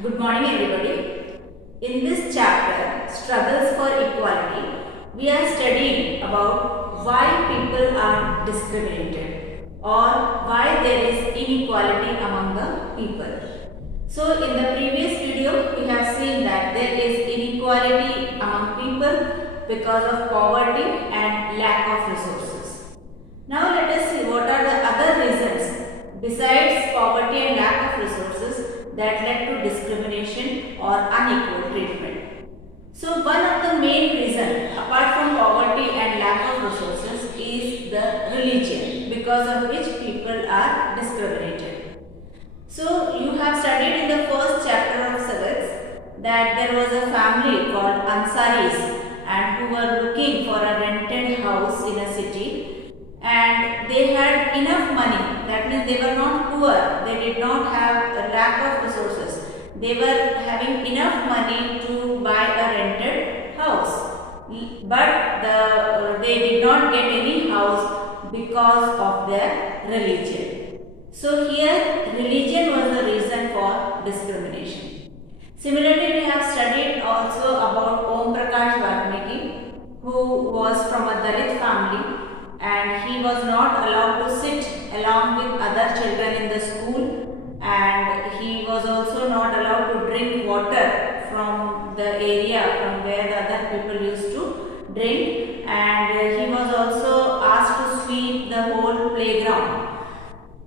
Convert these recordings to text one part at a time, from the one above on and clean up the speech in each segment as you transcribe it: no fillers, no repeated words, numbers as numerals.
Good morning everybody. In this chapter, Struggles for Equality, we are studying about why people are discriminated or why there is inequality among the people. So in the previous video, we have seen that there is inequality among people because of poverty and lack of resources. Now let us see what are the other reasons besides poverty and lack of resources that led to discrimination or unequal treatment. So one of the main reasons apart from poverty and lack of resources is the religion because of which people are discriminated. So you have studied in the first chapter of Civics that there was a family called Ansaris and who were looking for a rented house in a city, and they had enough money. That means they were not poor, they did not have a lack of resources, they were having enough money to buy a rented house, but they did not get any house because of their religion. So here religion was the reason for discrimination. Similarly, we have studied also about Om Prakash Valmiki, who was from a Dalit family, and he was not allowed to sit along with other children in the school, and he was also not allowed to drink water from the area from where the other people used to drink, and he was also asked to sweep the whole playground.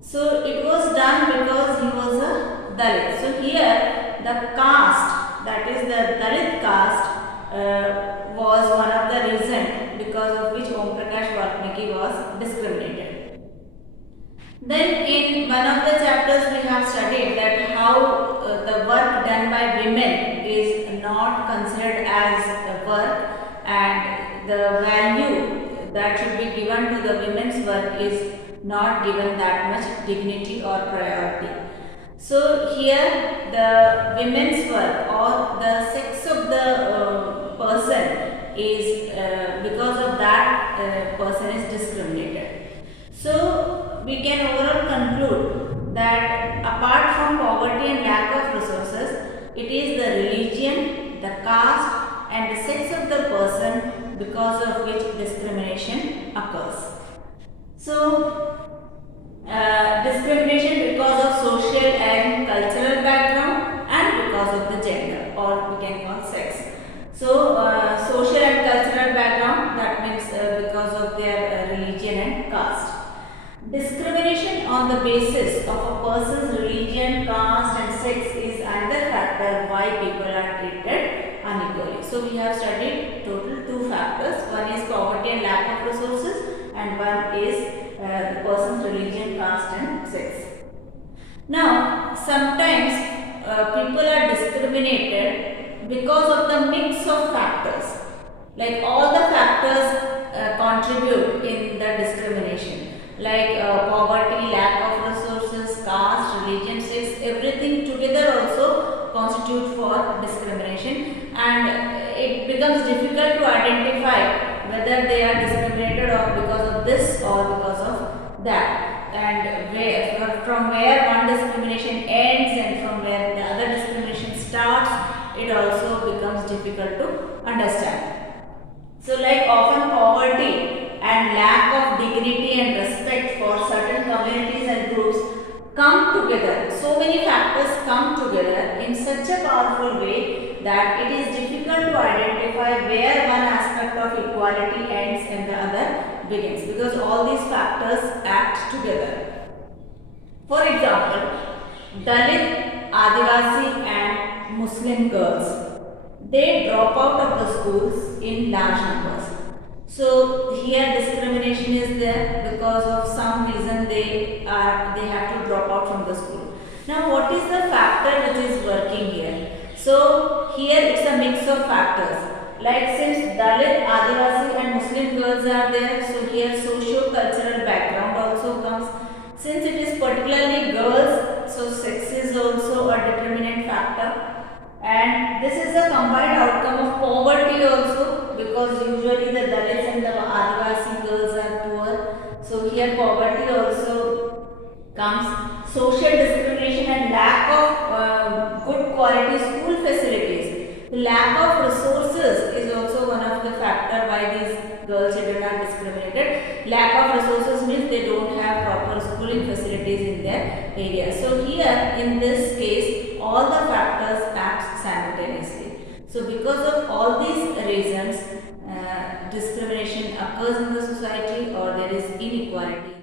So it was done because he was a Dalit. So here the caste, that is the Dalit caste, was one of the reasons because of which Om Prakash Valmiki was discriminated. Then in one of the chapters we have studied that how the work done by women is not considered as work, and the value that should be given to the women's work is not given that much dignity or priority. So here the women's work or the sex of the person is because of that person is discriminated. So we can overall conclude that apart from poverty and lack of resources, it is the religion, the caste and the sex of the person because of which discrimination occurs. So discrimination because of social and cultural background and because of the gender, or we can call sex. So social and cultural background, that means because of their religion and caste. Discrimination on the basis of a person's religion, caste and sex is another factor why people are treated unequally. So we have studied total two factors. One is poverty and lack of resources, and one is the person's religion, caste and sex. Now sometimes people are discriminated because of the mix of factors, like all the factors contribute in the discrimination, like poverty, lack of resources, caste, religion, sex, everything together also constitute for discrimination, and it becomes difficult to identify whether they are discriminated or because of this or because of that, and from where one discrimination ends and from where the other discrimination starts, it also becomes difficult to understand. So like often poverty and lack of dignity and respect for certain communities and groups come together. So many factors come together in such a powerful way that it is difficult to identify where one aspect of equality ends and the other begins, because all these factors act together. For example, Dalit, Adivasi and Muslim girls, they drop out of the schools in large numbers. So here discrimination is there because of some reason they have to drop out from the school. Now what is the factor which is working here? So here it's a mix of factors. Like since Dalit, Adivasi and Muslim girls are there, so here socio-cultural background also comes. Since it is particularly girls, so sex is also a determinant factor. And this is a combined outcome of poverty also, because usually the Dalits and the Adivasi girls are poor. So here poverty also comes. Social discrimination and lack of good quality school facilities. The lack of resources is also one of the factor why these girls children are discriminated. Lack of resources means they don't have proper schooling facilities in their area. So here in this case all the factors act simultaneously. So because of all these reasons discrimination occurs in the society or there is inequality.